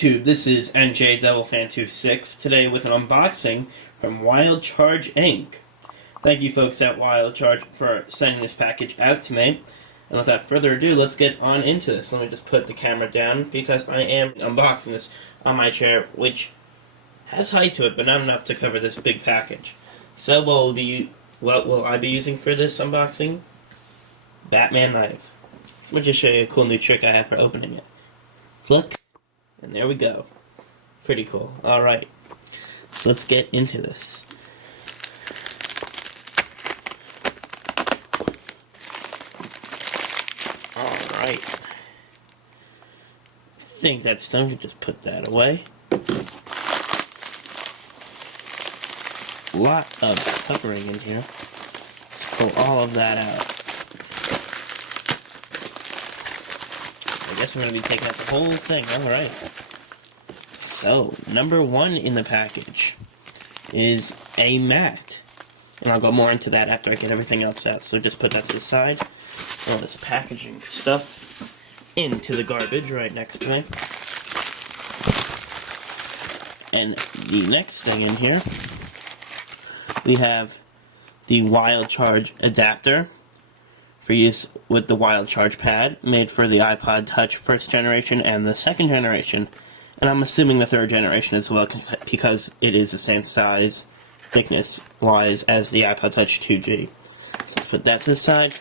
YouTube, this is NJ DevilFan26, today with an unboxing from WildCharge Inc. Thank you folks at WildCharge for sending this package out to me. And without further ado, let's get on into this. Let me just put the camera down because I am unboxing this on my chair, which has height to it, but not enough to cover this big package. So what will I be using for this unboxing? Batman knife. So let me just show you a cool new trick I have for opening it. Flick. And there we go. Pretty cool. Alright. So let's get into this. Alright. I think that's done. We can just put that away. A lot of covering in here. Let's pull all of that out. I guess I'm going to be taking out the whole thing. Alright. So, number one in the package is a mat. And I'll go more into that after I get everything else out. So just put that to the side. All this packaging stuff into the garbage right next to me. And the next thing in here, we have the WildCharge adapter for use with the WildCharge pad, made for the iPod Touch first generation and the second generation, and I'm assuming the third generation as well because it is the same size, thickness-wise as the iPod Touch 2G. So let's put that to the side.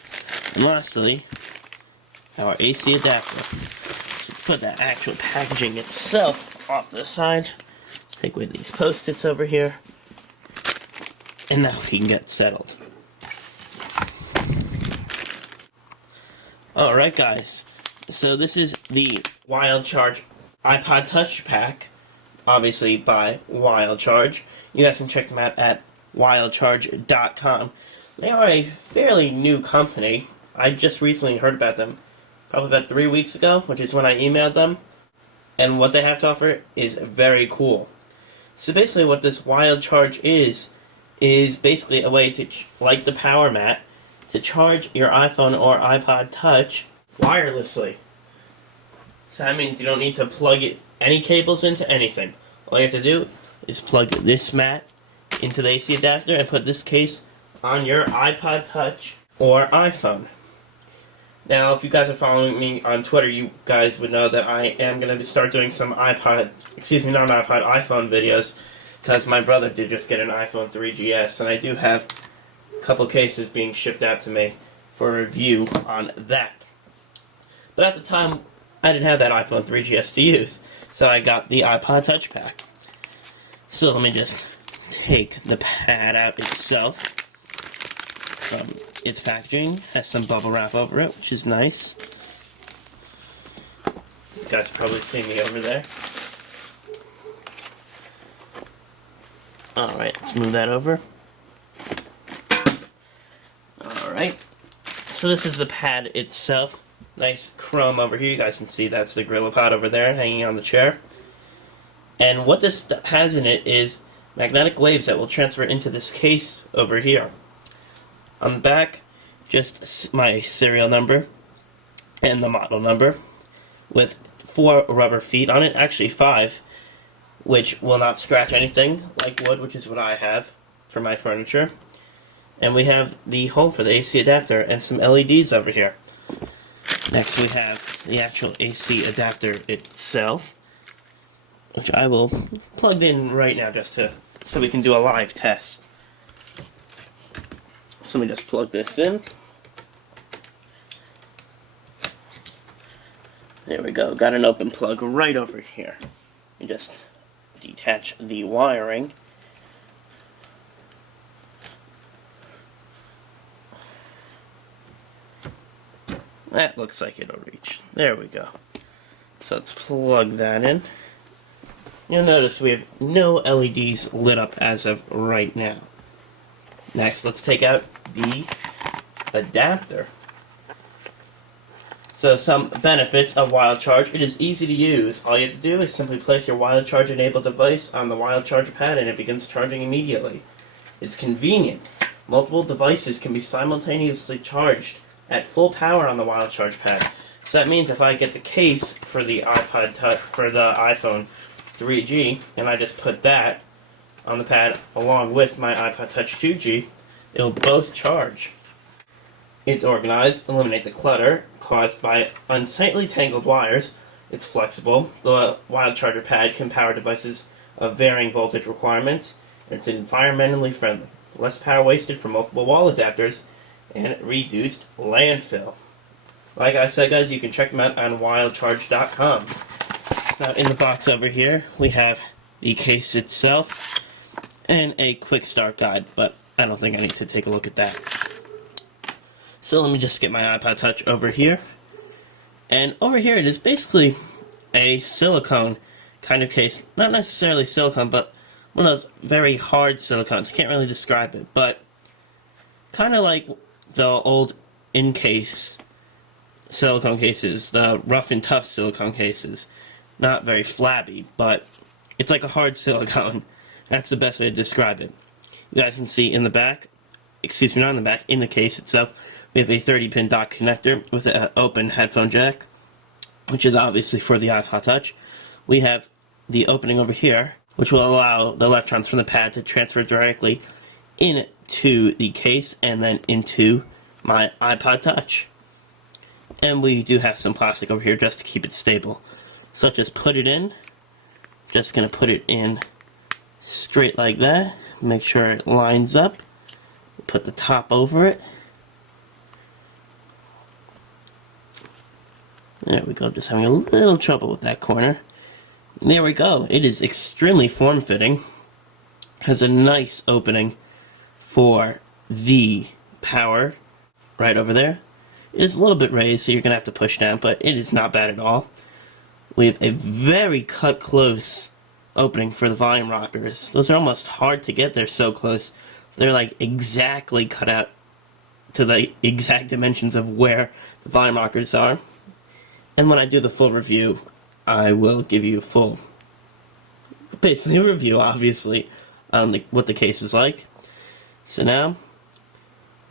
And lastly, our AC adapter. So let's put that actual packaging itself off to the side. Take away these Post-its over here. And now we can get settled. Alright guys, so this is the WildCharge iPod Touch pack, obviously by WildCharge. You guys can check them out at wildcharge.com. They are a fairly new company. I just recently heard about them, probably about 3 weeks ago, which is when I emailed them. And what they have to offer is very cool. So basically what this WildCharge is basically a way to, like the power mat, to charge your iPhone or iPod Touch wirelessly. So that means you don't need to plug any cables into anything. All you have to do is plug this mat into the AC adapter and put this case on your iPod Touch or iPhone. Now, if you guys are following me on Twitter, you guys would know that I am going to start doing some iPhone videos, because my brother did just get an iPhone 3GS, and I do have a couple cases being shipped out to me for a review on that. But at the time, I didn't have that iPhone 3GS to use, so I got the iPod Touch pack. So let me just take the pad out itself from its packaging. Has some bubble wrap over it, which is nice. You guys probably see me over there. Alright, let's move that over. Alright, so this is the pad itself. Nice chrome over here. You guys can see that's the GorillaPod over there hanging on the chair. And what this has in it is magnetic waves that will transfer into this case over here. On the back, just my serial number and the model number with 4 rubber feet on it, actually 5, which will not scratch anything like wood, which is what I have for my furniture. And we have the hole for the AC adapter and some LEDs over here. Next we have the actual AC adapter itself, which I will plug in right now so we can do a live test. So let me just plug this in. There we go, got an open plug right over here. You just detach the wiring. That looks like it'll reach. There we go. So let's plug that in. You'll notice we have no LEDs lit up as of right now. Next, let's take out the adapter. So some benefits of WildCharge. It is easy to use. All you have to do is simply place your WildCharge enabled device on the WildCharge pad and it begins charging immediately. It's convenient. Multiple devices can be simultaneously charged at full power on the WildCharge pad. So that means if I get the case for the iPod Touch, for the iPhone 3G, and I just put that on the pad along with my iPod Touch 2G, it'll both charge. It's organized, eliminate the clutter caused by unsightly tangled wires. It's flexible. The WildCharger pad can power devices of varying voltage requirements. It's environmentally friendly. Less power wasted from multiple wall adapters, and reduced landfill. Like I said, guys, you can check them out on WildCharge.com. Now, in the box over here, we have the case itself and a quick start guide, but I don't think I need to take a look at that. So let me just get my iPod Touch over here. And over here, it is basically a silicone kind of case. Not necessarily silicone, but one of those very hard silicones. Can't really describe it, but kind of like the old in-case silicone cases, the rough and tough silicone cases. Not very flabby, but it's like a hard silicone. That's the best way to describe it. You guys can see in the back, excuse me, not in the back, in the case itself, we have a 30-pin dock connector with an open headphone jack, which is obviously for the iPod Touch. We have the opening over here, which will allow the electrons from the pad to transfer directly into the case and then into my iPod Touch. And we do have some plastic over here just to keep it stable. So just put it in. Just going to put it in straight like that. Make sure it lines up. Put the top over it. There we go, just having a little trouble with that corner. There we go, it is extremely form-fitting. Has a nice opening for the power right over there. It is a little bit raised, so you're going to have to push down, but it is not bad at all. We have a very cut-close opening for the volume rockers. Those are almost hard to get, they're so close. They're like exactly cut out to the exact dimensions of where the volume rockers are. And when I do the full review, I will give you a full, basically a review, obviously, on what the case is like. So now,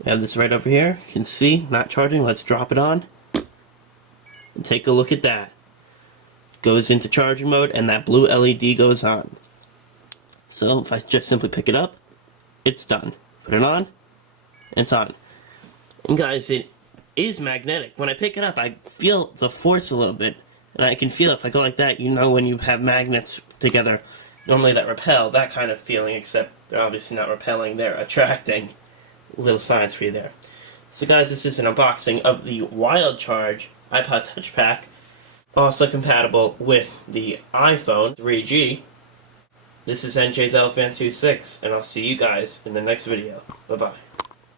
we have this right over here. You can see, not charging. Let's drop it on. And take a look at that. Goes into charging mode, and that blue LED goes on. So, if I just simply pick it up, it's done. Put it on, it's on. And guys, it is magnetic. When I pick it up, I feel the force a little bit, and I can feel if I go like that, you know when you have magnets together, normally that repel, that kind of feeling, except they're obviously not repelling, they're attracting. Little science for you there. So guys, this is an unboxing of the WildCharge iPod Touch Pack, also compatible with the iPhone 3G. This is NJ Delfan26, and I'll see you guys in the next video. Bye-bye.